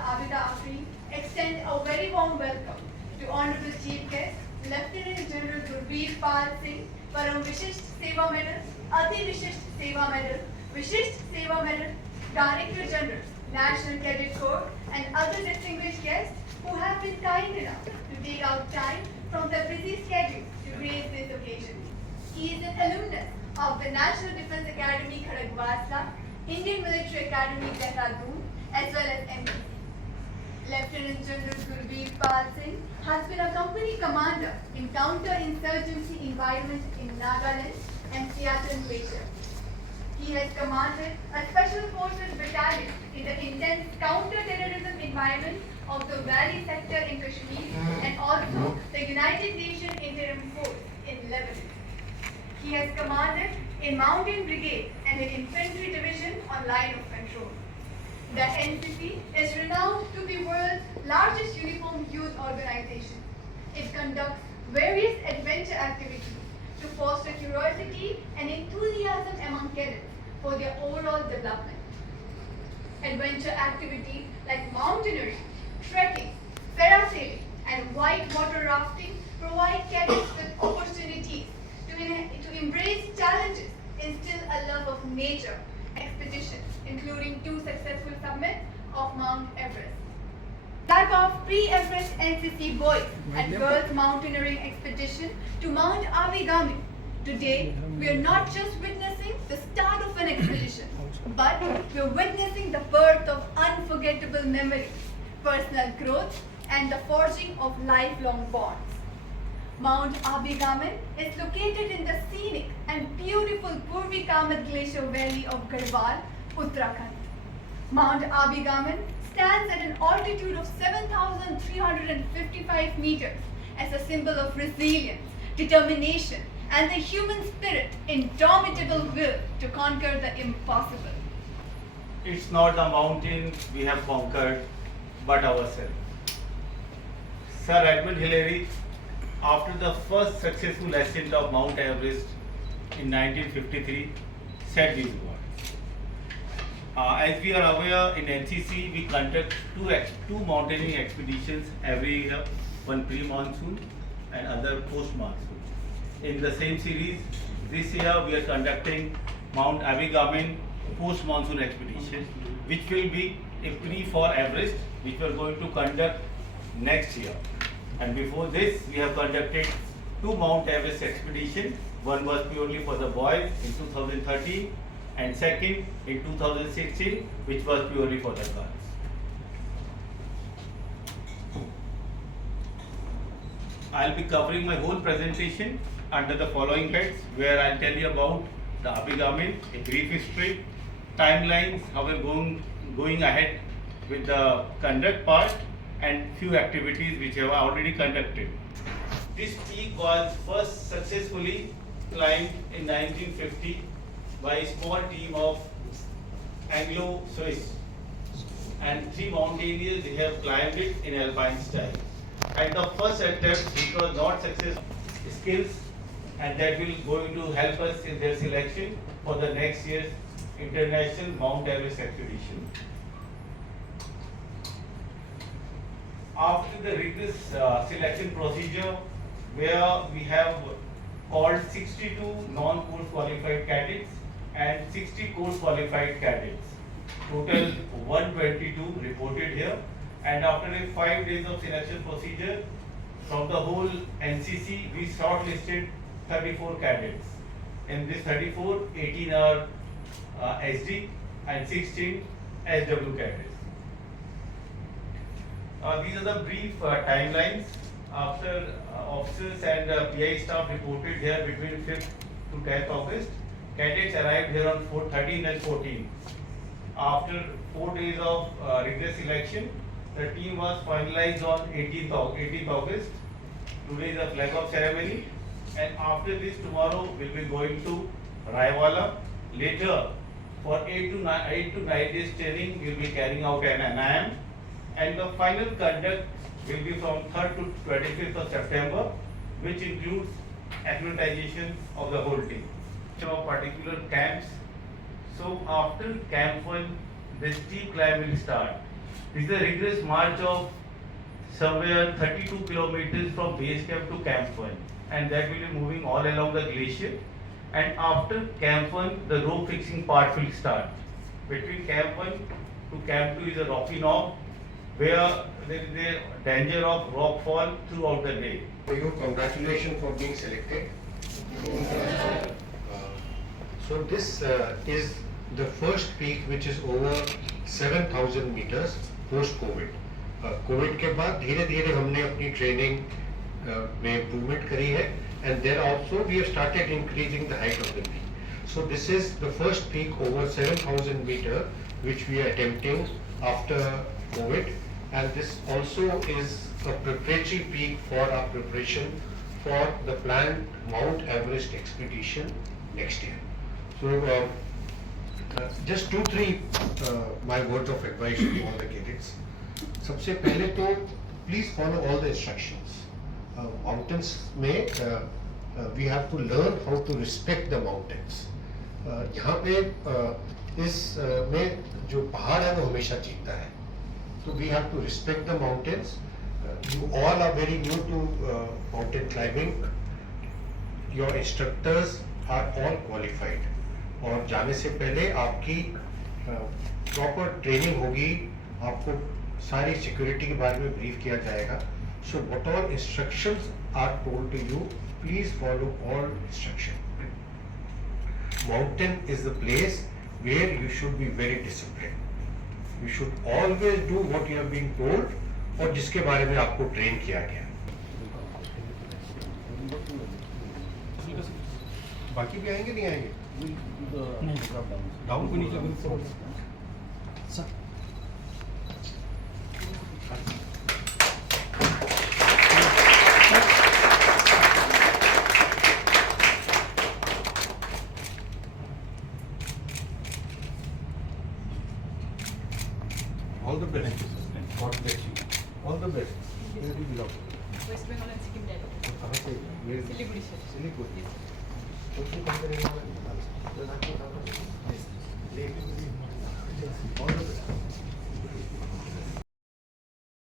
Abida Afreen extend a very warm welcome to Honorable Chief Guest, Lieutenant General Gurveer Pal Singh, Param Vishisht Seva Medal, Ati Vishisht Seva Medal, Vishisht Seva Medal, Director General, National Cadet Corps, and other distinguished guests who have been kind enough to take out time from their busy schedule to grace this occasion. He is an alumnus of the National Defence Academy Kharagwasla, Indian Military Academy Dehradun, as well as MPC. Lieutenant General Gurveer Pal Singh has been a company commander in counter-insurgency environment in Nagaland and Seattle, Malaysia. He has commanded a Special Forces battalion in the intense counter-terrorism environment of the Valley sector in Kashmir and also the United Nations Interim Force in Lebanon. He has commanded a mountain brigade and an infantry division on line of control. The NCC is renowned to be world's largest uniformed youth organization. It conducts various adventure activities to foster curiosity and enthusiasm among cadets for their overall development. Adventure activities like mountaineering, trekking, parasailing, and whitewater rafting provide cadets with opportunities to embrace challenges, instill a love of nature, expeditions, including 2 successful summits of Mount Everest. Flag off pre-Everest NCC boys and girls mountaineering expedition to Mount Abigami. Today, we are not just witnessing the start of an expedition, but we are witnessing the birth of unforgettable memories, personal growth, and the forging of lifelong bonds. Mount Abigami is located in the scenic and beautiful Purvi Kamat Glacier Valley of Garhwal, Uttarakhand. Mount Abigami stands at an altitude of 7,355 meters as a symbol of resilience, determination, and the human spirit, indomitable will to conquer the impossible. It's not the mountain we have conquered, but ourselves. Sir Edmund Hillary, after the first successful ascent of Mount Everest in 1953, said these words. As we are aware, in NCC we conduct two mountaineering expeditions every year, one pre-monsoon and other post-monsoon. In the same series, this year we are conducting Mount Abigami post-monsoon expedition, which will be a pre for Everest, which we are going to conduct next year. And before this, we have conducted 2 Mount Everest expeditions. One was purely for the boys in 2013, and second in 2016, which was purely for the girls. I'll be covering my whole presentation under the following heads, where I'll tell you about the Abigami, a brief history, timelines, how we're going ahead with the conduct part, and few activities which I have already conducted. This peak was first successfully climbed in 1950 by a small team of Anglo-Swiss, and 3 mountaineers have climbed it in alpine style. At the first attempt, it was not successful. Skills, and that will going to help us in their selection for the next year's International Mount Everest expedition. After the rigorous selection procedure, where we have called 62 non-course qualified cadets and 60 course qualified cadets. Total 122 reported here, and after a 5 days of selection procedure, from the whole NCC, we shortlisted 34 cadets. In this 34, 18 are SD and 16 SW cadets. These are the brief timelines. After officers and PI staff reported here between 5th to 10th August, cadets arrived here on 13th and 14th. After 4 days of rigorous selection, the team was finalized on 18th August. Today is a flag off ceremony, and after this, tomorrow we'll be going to Raiwala. Later, for 8 to 9 days training, we'll be carrying out an NIM, and the final conduct will be from 3rd to 25th of September, which includes acclimatization of the whole team. Of particular camps. So after camp 1, the steep climb will start. This is a rigorous march of somewhere 32 kilometers from base camp to Camp 1, and that will be moving all along the glacier. And after Camp 1, the rope fixing part will start. Between Camp 1 to Camp 2 is a rocky knob where there is a danger of rock fall throughout the day. For you, congratulations for being selected. So this is the first peak which is over 7,000 meters post-COVID. Covid के बाद धीरे धीरे हमने अपनी training में improvement करी है and then also we have started increasing the height of the peak. So this is the first peak over 7,000 meter which we are attempting after COVID, and this also is a preparatory peak for our preparation for the planned Mount Everest expedition next year. So just 2-3 my words of advice to all the cadets. सबसे पहले तो please follow all the instructions. Mountains में we have to learn how to respect the mountains. यहाँ पे इस में जो पहाड़ है वो हमेशा जीतता है. So we have to respect the mountains. You all are very new to mountain climbing. Your instructors are all qualified. और जाने से पहले आपकी प्रॉपर ट्रेनिंग होगी, आपको सारी सिक्योरिटी के बारे में ब्रीफ किया जाएगा. So what all instructions are told to you, please follow all instruction. Mountain is the place where you should be very disciplined. You should always do what you are being told और जिसके बारे में आपको train किया गया. बाकी भी आएंगे नहीं आएंगे? डाउन को नीचे All the best. God bless you. All the best. Where do you belong? West Bengal and Sikkim Delhi. कहाँ से? Where? Siliguri, sir. Siliguri. Coaching कहाँ करेंगे आप? All the best.